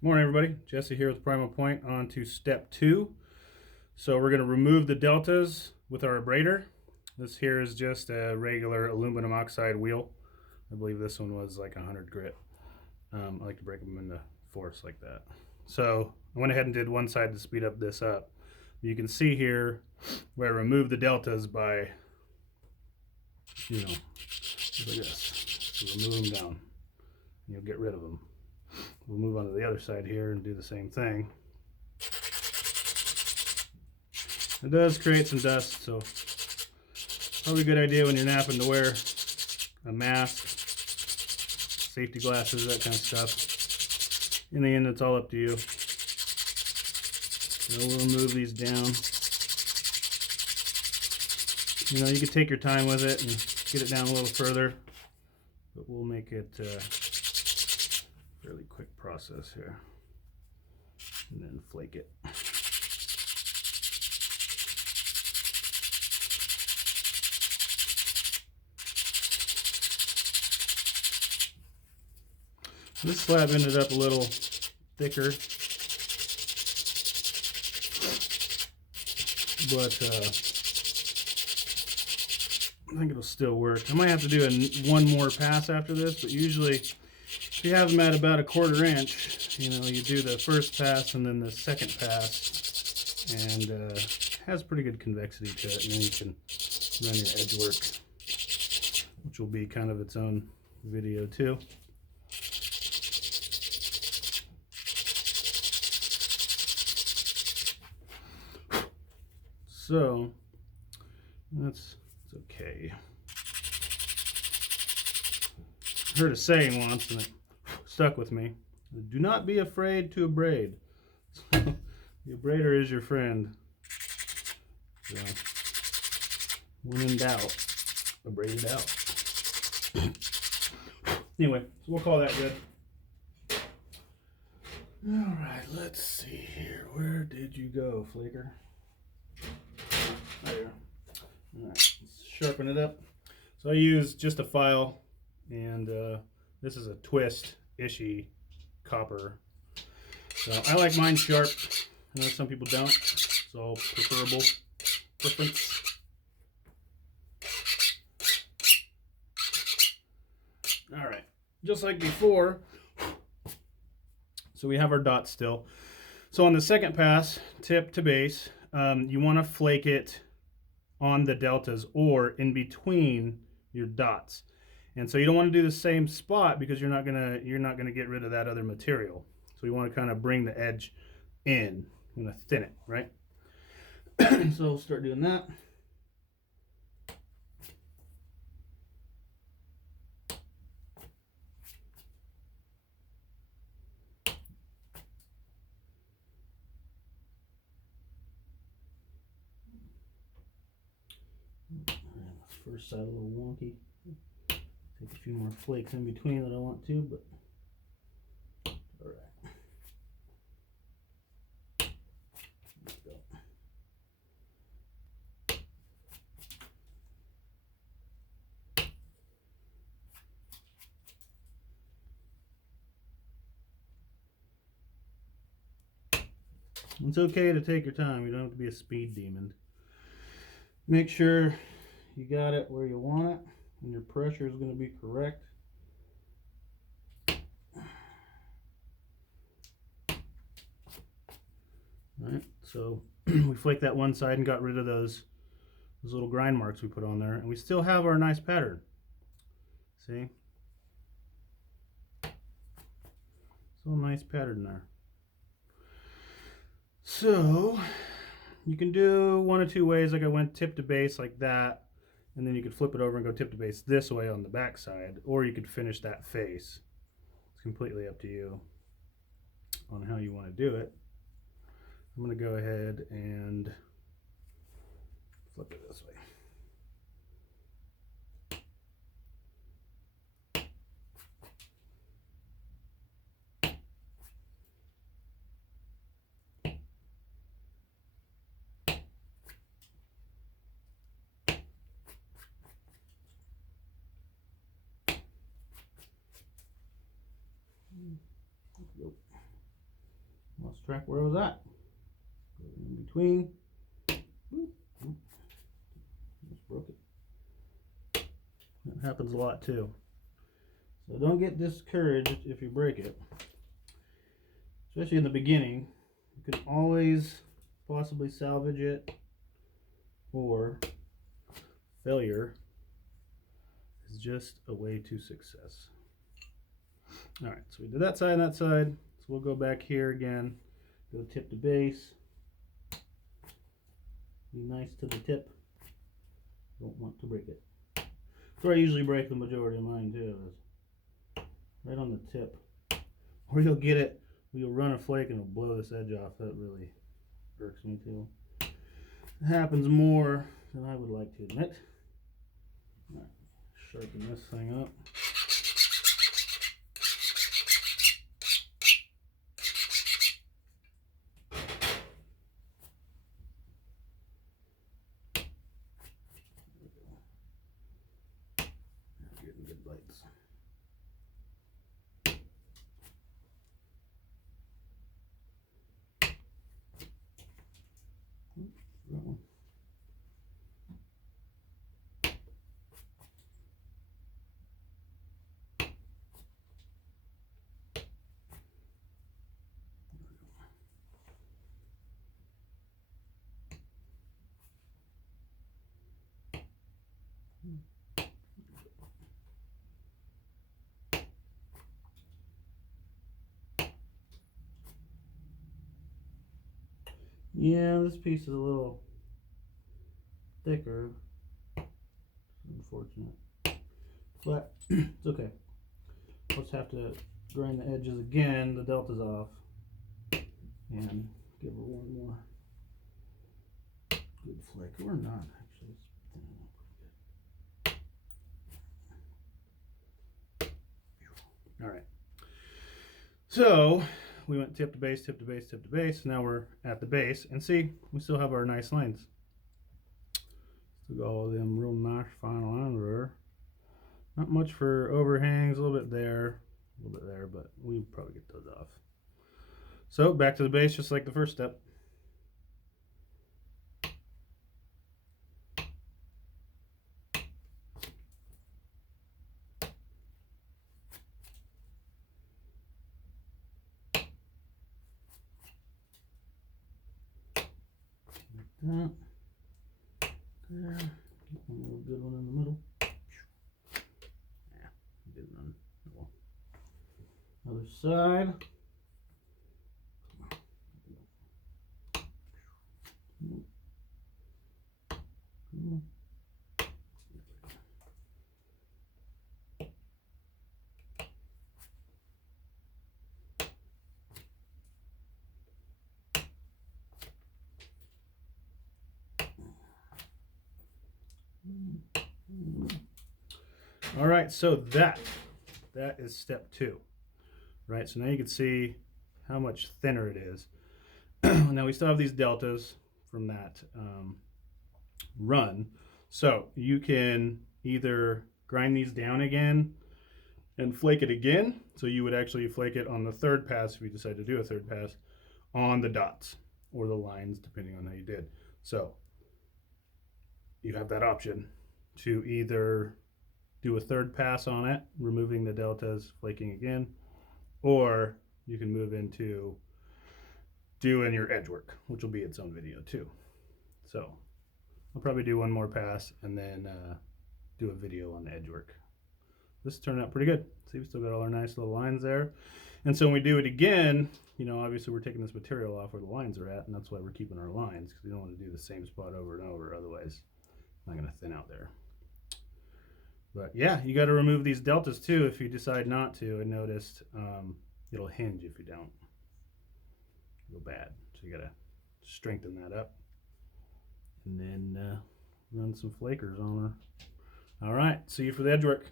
Morning, everybody. Jesse here with Primal Point. On to step 2. So we're going to remove the deltas with our abrader. This here is just a regular aluminum oxide wheel. I believe this one was like 100 grit. I like to break them into fourths like that. So I went ahead and did one side to speed up this up. You can see here where I removed the deltas by, like this. Remove them down. You'll get rid of them. We'll move on to the other side here and do the same thing. It does create some dust, so probably a good idea when you're napping to wear a mask, safety glasses, that kind of stuff. In the end, it's all up to you. So we'll move these down. You can take your time with it and get it down a little further, but we'll make it fairly quick process here, and then flake it. This slab ended up a little thicker, but I think it'll still work. I might have to do one more pass after this, but usually if you have them at about 1/4 inch, you do the first pass and then the second pass, and it has pretty good convexity to it, and then you can run your edge work, which will be kind of its own video too. So that's okay. I heard a saying once and it stuck with me. Do not be afraid to abrade. The abrader is your friend. So, when in doubt, abrade it out. Anyway, so we'll call that good. Alright, let's see here. Where did you go, Flaker? There. Alright, let's sharpen it up. So I use just a file, and this is a twist ishy copper. So I like mine sharp. I know some people don't. It's all preference. Alright, just like before. So we have our dots still. So on the second pass, tip to base, you want to flake it on the deltas or in between your dots. And so you don't want to do the same spot because you're not gonna get rid of that other material. So you want to kind of bring the edge in. I'm gonna thin it, right? So we'll start doing that. First side a little wonky. Take a few more flakes in between that I want to, but all right. Let's go. It's okay to take your time. You don't have to be a speed demon. Make sure you got it where you want it and your pressure is going to be correct. Alright, so we flaked that one side and got rid of those little grind marks we put on there, and we still have our nice pattern. See? So nice pattern there. So you can do one of two ways, like I went tip to base like that, and then you could flip it over and go tip to base this way on the back side, or you could finish that face. It's completely up to you on how you want to do it. I'm going to go ahead and flip it this way. track where I was at. In between. Just broke it. That happens a lot too. So don't get discouraged if you break it. Especially in the beginning. You can always possibly salvage it, or failure is just a way to success. Alright, so we did that side and that side. So we'll go back here again. Go tip to base. Be nice to the tip. Don't want to break it. That's where I usually break the majority of mine too. Is right on the tip. Or you'll get it, you'll run a flake and it'll blow this edge off. That really irks me too. It happens more than I would like to admit. Alright, sharpen this thing up. Getting good bites. That one. Yeah, this piece is a little thicker. Unfortunate. But it's okay. Let's have to grind the edges again, the delta's off, and give her one more good flake. Or not, actually. Alright. So we went tip to base, tip to base, tip to base. Now we're at the base, and see, we still have our nice lines. Still got all of them real nice fine lines there. Not much for overhangs, a little bit there, but we probably get those off. So back to the base, just like the first step. That. There. Get one real good one in the middle. Yeah, good one. Well, other side. All right, so that is step 2, right? So now you can see how much thinner it is. Now we still have these deltas from that run, so you can either grind these down again and flake it again. So you would actually flake it on the third pass if you decide to do a third pass on the dots or the lines, depending on how you did. So you have that option to either do a third pass on it, removing the deltas, flaking again, or you can move into doing your edge work, which will be its own video too. So I'll probably do one more pass and then do a video on the edge work. This turned out pretty good. See, we still got all our nice little lines there. And so when we do it again, you know, obviously we're taking this material off where the lines are at, and that's why we're keeping our lines, because we don't want to do the same spot over and over, otherwise it's not going to thin out there. But yeah, you got to remove these deltas too if you decide not to. I noticed it'll hinge if you don't. It'll go bad. So you got to strengthen that up. And then run some flakers on her. All right, see you for the edge work.